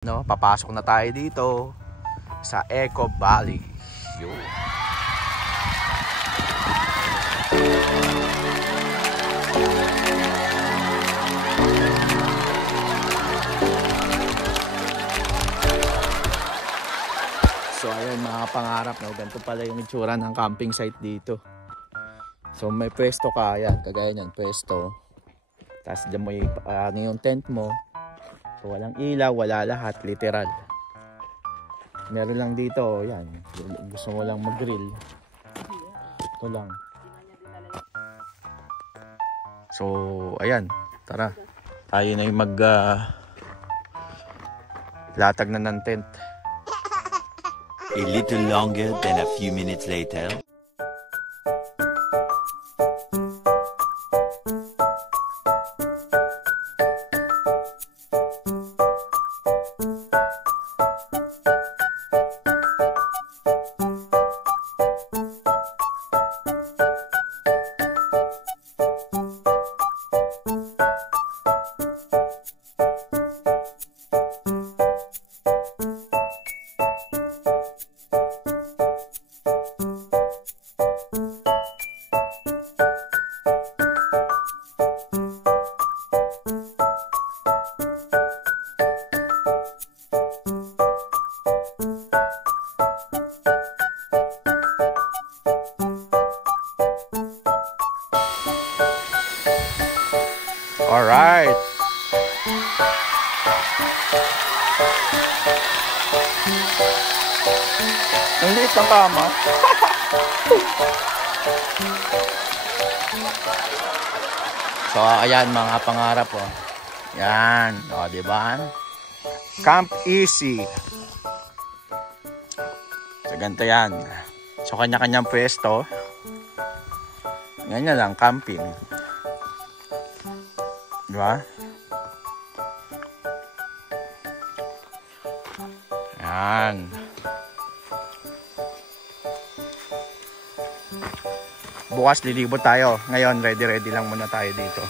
No, papasok na tayo dito sa Eco Valley. Yo. So ayun mga pangarap, no, ganito pala yung itsura ng camping site dito. So may pwesto ka, yan, kagaya niyan, pwesto. Tapos dyan mo yung tent mo. So walang ilaw, wala lahat, literal. Meron lang dito, yan. Gusto mo lang mag-grill. Ito lang. So, ayan. Tara. Tayo na yung latag na ng tent. A little longer than a few minutes later. Alright. Ang liit ng kama. So, ayan mga pangarap, oh. Yan, o, diba? Camp Easy. So, ganito yan. So, kanya-kanyang pwesto. Ganyan lang, camping. Diba? Yan. Bukas lilibot tayo. Ngayon, ready lang muna tayo dito.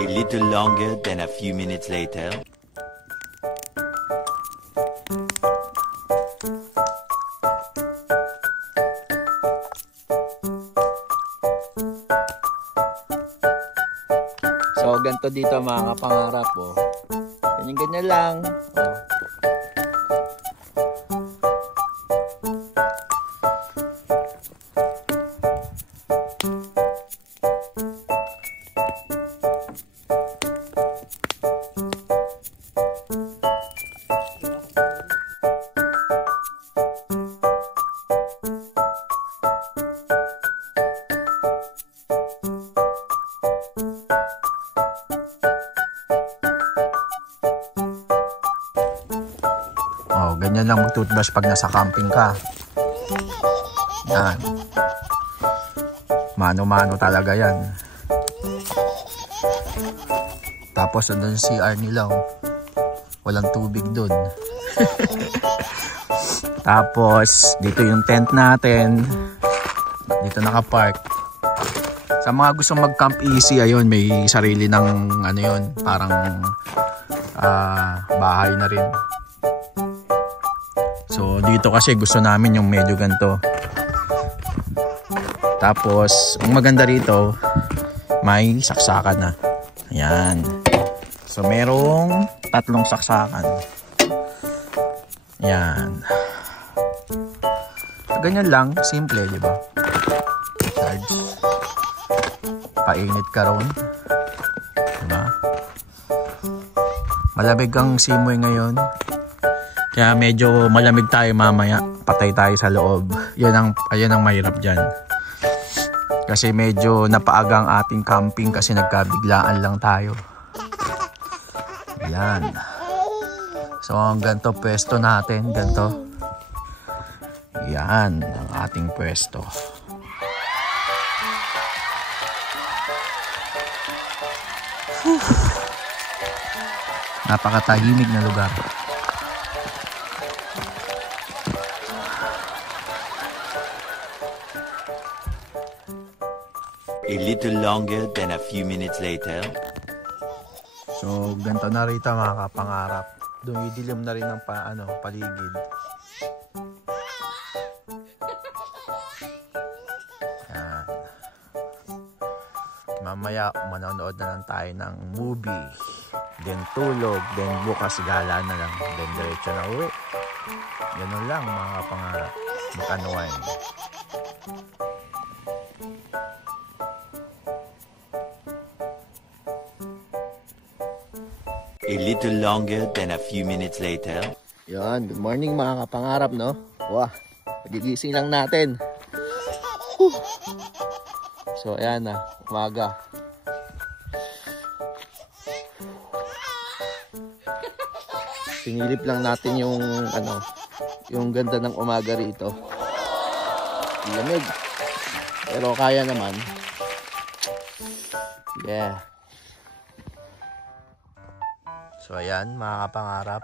A little longer than a few minutes later. So, ganito dito mga pangarap, oh. Ganyan lang. Oh. Oh, ganyan lang mag-toothbrush pag nasa camping ka. Yan. Mano-mano talaga yan. Tapos andun yung CR nila, oh. Walang tubig dun. Tapos dito yung tent natin. Dito nakapark. Sa mga gusto mag-camp easy, ayun, may sarili ng ano yun, parang bahay na rin. So dito kasi gusto namin yung medyo ganito. Tapos ang maganda rito, may saksakan na. Ayan. So merong 3 saksakan. Ayan. Ganyan lang, simple, di ba? Charge. Painit ka ron. Diba? Malamig ang simoy ngayon. Kaya medyo malamig tayo mamaya. Patay tayo sa loob. Ayan ang mahirap dyan. Kasi medyo napaagang ating camping kasi nagkabiglaan lang tayo. Yan. So ang ganito pwesto natin. Ganito. Yan ang ating pwesto. Napakatahimik na lugar. A little longer than a few minutes later. So, ganito na rito mga kapangarap. Dumidilim na rin ang paligid. Yan. Mamaya, manonood na lang tayo ng movie. Then tulog. Then bukas gala na lang. Then diretso na uwi. Ganun lang mga kapangarap. Mag-unwind. A little longer than a few minutes later. Yan, good morning mga kapangarap, no? Wah, pagigising lang natin. So, ayan na, umaga. Sinilip lang natin yung, yung ganda ng umaga rito. Lamig. Pero kaya naman. Yeah. So ayan mga kapangarap,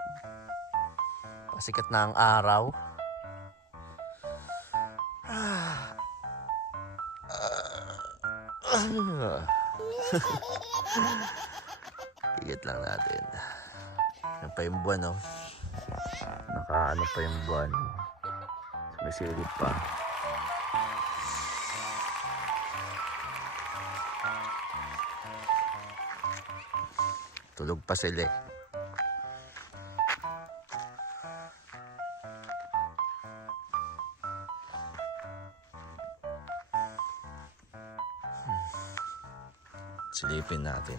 pasikat na ang araw. Higit lang natin. Yan pa yung buwan, no? Nakaano pa yung buwan. May silip pa. Tulog pa sila eh. Silipin natin.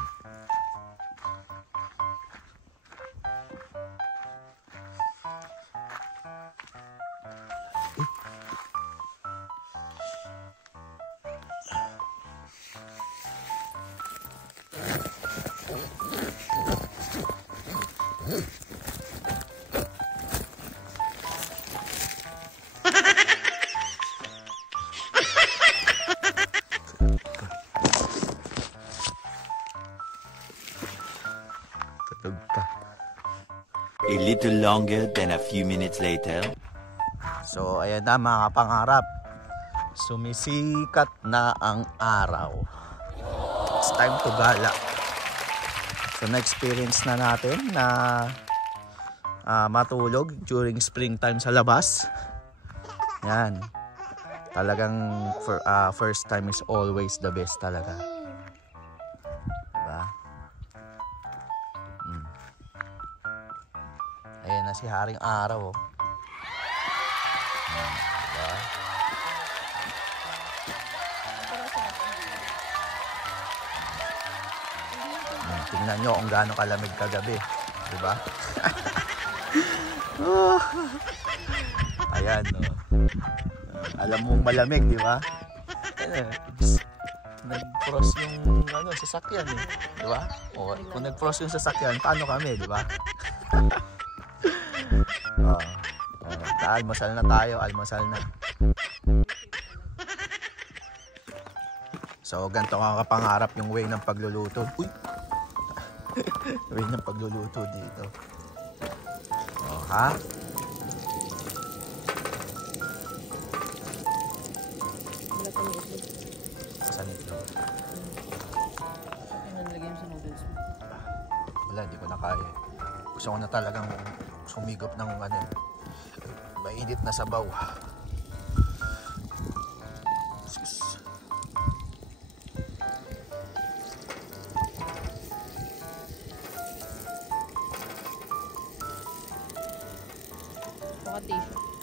A little longer than a few minutes later. So ayan na mga kapangarap, sumisikat na ang araw. It's time to gala. So na-experience na natin na matulog during springtime sa labas. Yan. Talagang first time is always the best talaga. Diba? Ayan na si Haring Araw. Diba? Tingnan nyo kung gaano kalamig kagabi. Diba? Ayan, no. Alam mong malamig, diba? Nag-frost yung sasakyan eh. Diba? O, kung nag-frost yung sasakyan, paano kami, diba? Almasal na tayo, almasal na. So, ganito ka kapangarap yung way ng pagluluto. Uy! Way ng pagluluto dito. O, ha? Saan ito? Nalagay mo sa noodles mo. Wala, hindi ko na kaya. Gusto ko na talagang sumigop ng mainit na sabaw. Baka tissue.